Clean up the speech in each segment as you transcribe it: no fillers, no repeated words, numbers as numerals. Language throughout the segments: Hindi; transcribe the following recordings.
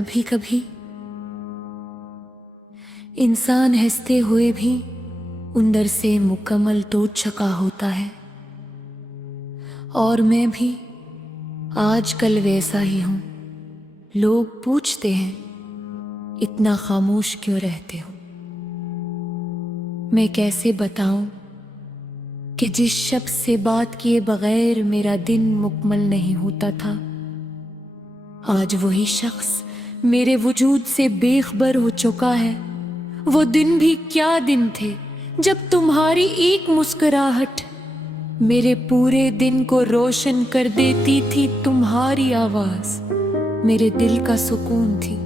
कभी कभी इंसान हंसते हुए भी अंदर से मुकम्मल टूट चुका होता है। और मैं भी आजकल वैसा ही हूँ। लोग पूछते हैं, इतना खामोश क्यों रहते हो? मैं कैसे बताऊं कि जिस शख्स से बात किए बगैर मेरा दिन मुकम्मल नहीं होता था, आज वही शख्स मेरे वजूद से बेखबर हो चुका है। वो दिन भी क्या दिन थे जब तुम्हारी एक मुस्कुराहट मेरे पूरे दिन को रोशन कर देती थी। तुम्हारी आवाज मेरे दिल का सुकून थी।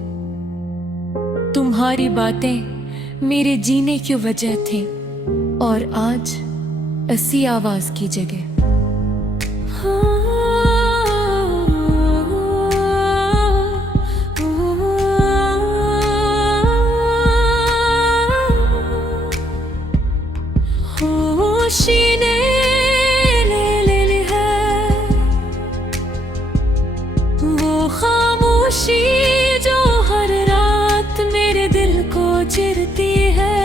तुम्हारी बातें मेरे जीने की वजह थी। और आज ऐसी आवाज की जगह होशीने ले ली है। वो खामोशी जो हर रात मेरे दिल को चिरती है।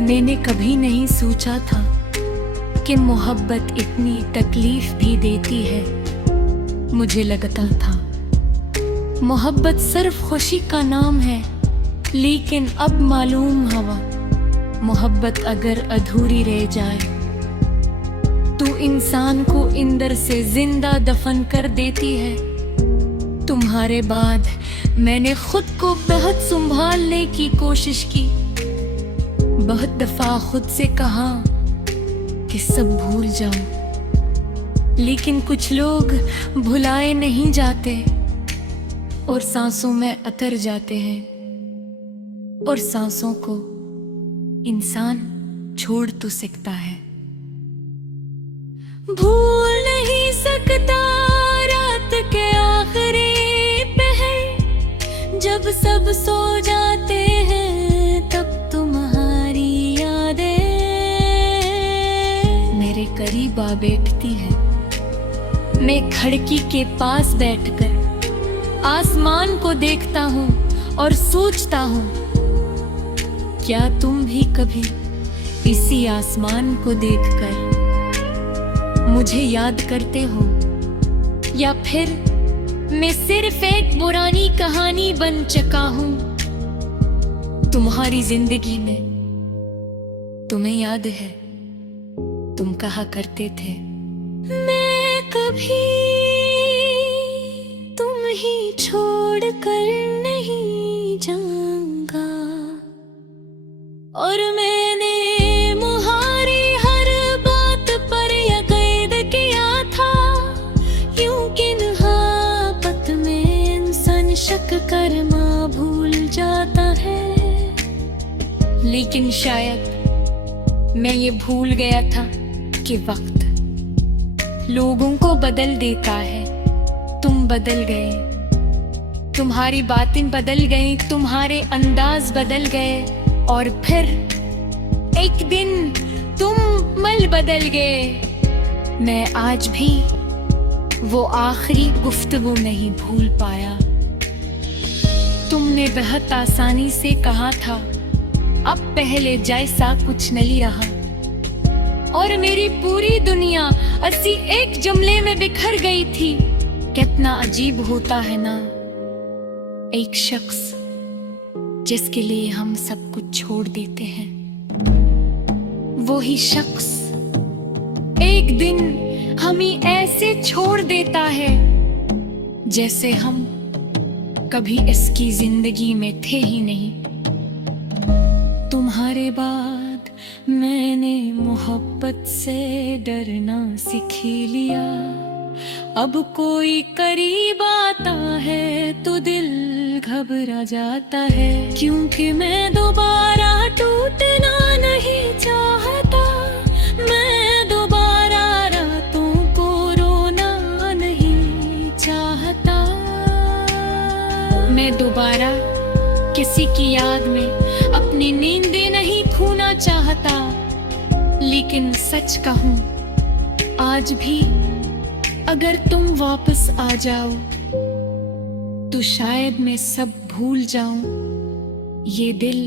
मैंने कभी नहीं सोचा था कि मोहब्बत इतनी तकलीफ भी देती है। मुझे लगता था मोहब्बत सिर्फ खुशी का नाम है, लेकिन अब मालूम हुआ मोहब्बत अगर अधूरी रह जाए तो इंसान को अंदर से जिंदा दफन कर देती है। तुम्हारे बाद मैंने खुद को बहुत संभालने की कोशिश की। बहुत दफा खुद से कहा कि सब भूल जाओ, लेकिन कुछ लोग भुलाए नहीं जाते और सांसों में अतर जाते हैं। और सांसों को इंसान छोड़ तो सकता है, भूल नहीं सकता रात के आखिरी पहर जब सब सो जाते हैं। तब तुम्हारी यादें मेरे करीब आ बैठती है। मैं खिड़की के पास बैठकर आसमान को देखता हूँ और सोचता हूँ, क्या तुम भी कभी इसी आसमान को देखकर मुझे याद करते हो? या फिर मैं सिर्फ एक पुरानी कहानी बन चुका हूं तुम्हारी जिंदगी में? तुम्हें याद है तुम कहा करते थे, मैं कभी तुम ही छोड़ कर नहीं जाऊंगा। और मैंने मुहारी हर बात पर यकीन किया था, यूं कि नहापत में इंसान शक करना भूल जाता है। लेकिन शायद मैं ये भूल गया था कि वक्त लोगों को बदल देता है। तुम बदल गए, तुम्हारी बातें बदल गई, तुम्हारे अंदाज बदल गए, और फिर एक दिन तुम मल बदल गए। मैं आज भी वो आखिरी गुफ्तगू नहीं भूल पाया। तुमने बहुत आसानी से कहा था, अब पहले जैसा कुछ नहीं रहा। और मेरी पूरी दुनिया ऐसी एक जुमले में बिखर गई थी। कितना अजीब होता है ना, एक शख्स जिसके लिए हम सब कुछ छोड़ देते हैं, वही शख्स एक दिन हमें ऐसे छोड़ देता है जैसे हम कभी इसकी जिंदगी में थे ही नहीं। तुम्हारे बाद मैंने मोहब्बत से डरना सीख लिया। अब कोई करीब आता है तो दिल घबरा जाता है, क्योंकि मैं दोबारा टूटना नहीं चाहता। मैं दोबारा रातों को रोना नहीं चाहता। मैं दोबारा किसी की याद में अपनी नींदें नहीं खोना चाहता। लेकिन सच कहूं, आज भी अगर तुम वापस आ जाओ तो शायद मैं सब भूल जाऊं। ये दिल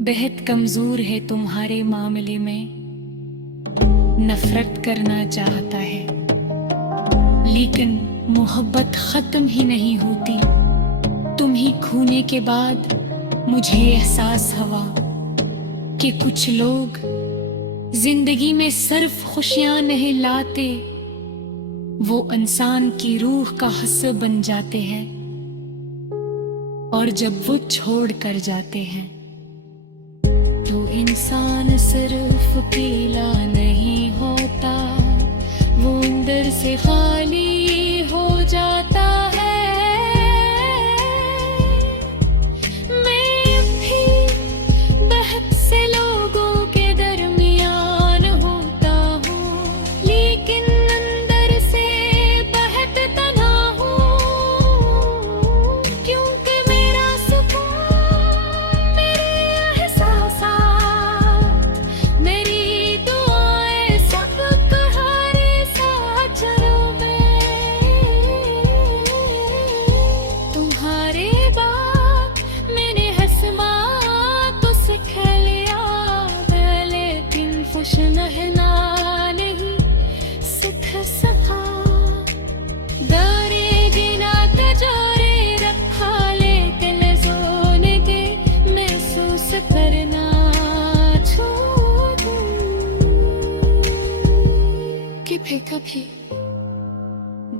बेहद कमजोर है तुम्हारे मामले में, नफरत करना चाहता है लेकिन मोहब्बत खत्म ही नहीं होती। तुम ही खोने के बाद मुझे एहसास हुआ कि कुछ लोग जिंदगी में सिर्फ खुशियां नहीं लाते, वो इंसान की रूह का हिस्सा बन जाते हैं। और जब वो छोड़ कर जाते हैं तो इंसान सिर्फ अकेला नहीं होता, वो अंदर से खाली हो जाता है। मैं भी बहुत से लोगों के दरमियान होता हूँ, लेकिन अंदर से बहुत तन्हा हूँ, क्योंकि मेरा सुकून मेरे एहसासात, मेरी दुआएं सब तुम्हारे साथ चलो मैं। तुम्हारे बाद मैंने हंसना तो सीख लिया, लेकिन खुश रहना नहीं सीख सका। दरे गिना तजोरे रखा, लेकिन सोने के महसूस करना छोड़ दूं। कभी कभी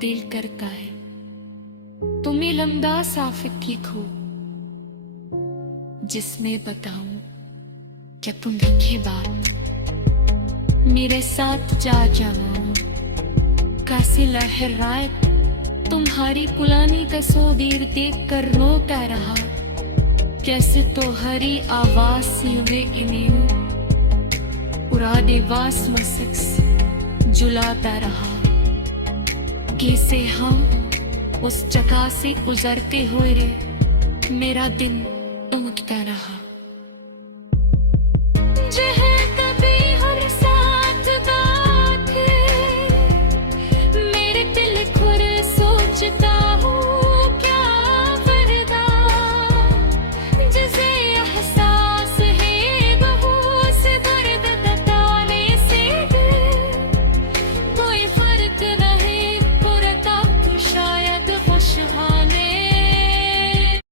दिल करता है तुम्हें लंबा सा फिर लिखो, जिसमें बताऊं क्या तुम लिखे बात मेरे साथ जा जाओ। कैसे लहराए तुम्हारी पुरानी तस्वीर देख कर रोता रहा, कैसे तो हरी आवाज से इन्हें पुराने वास मसक्स जुलाता रहा। कैसे हम उस जगह से गुजरते हुए मेरा दिन टूटता रहा।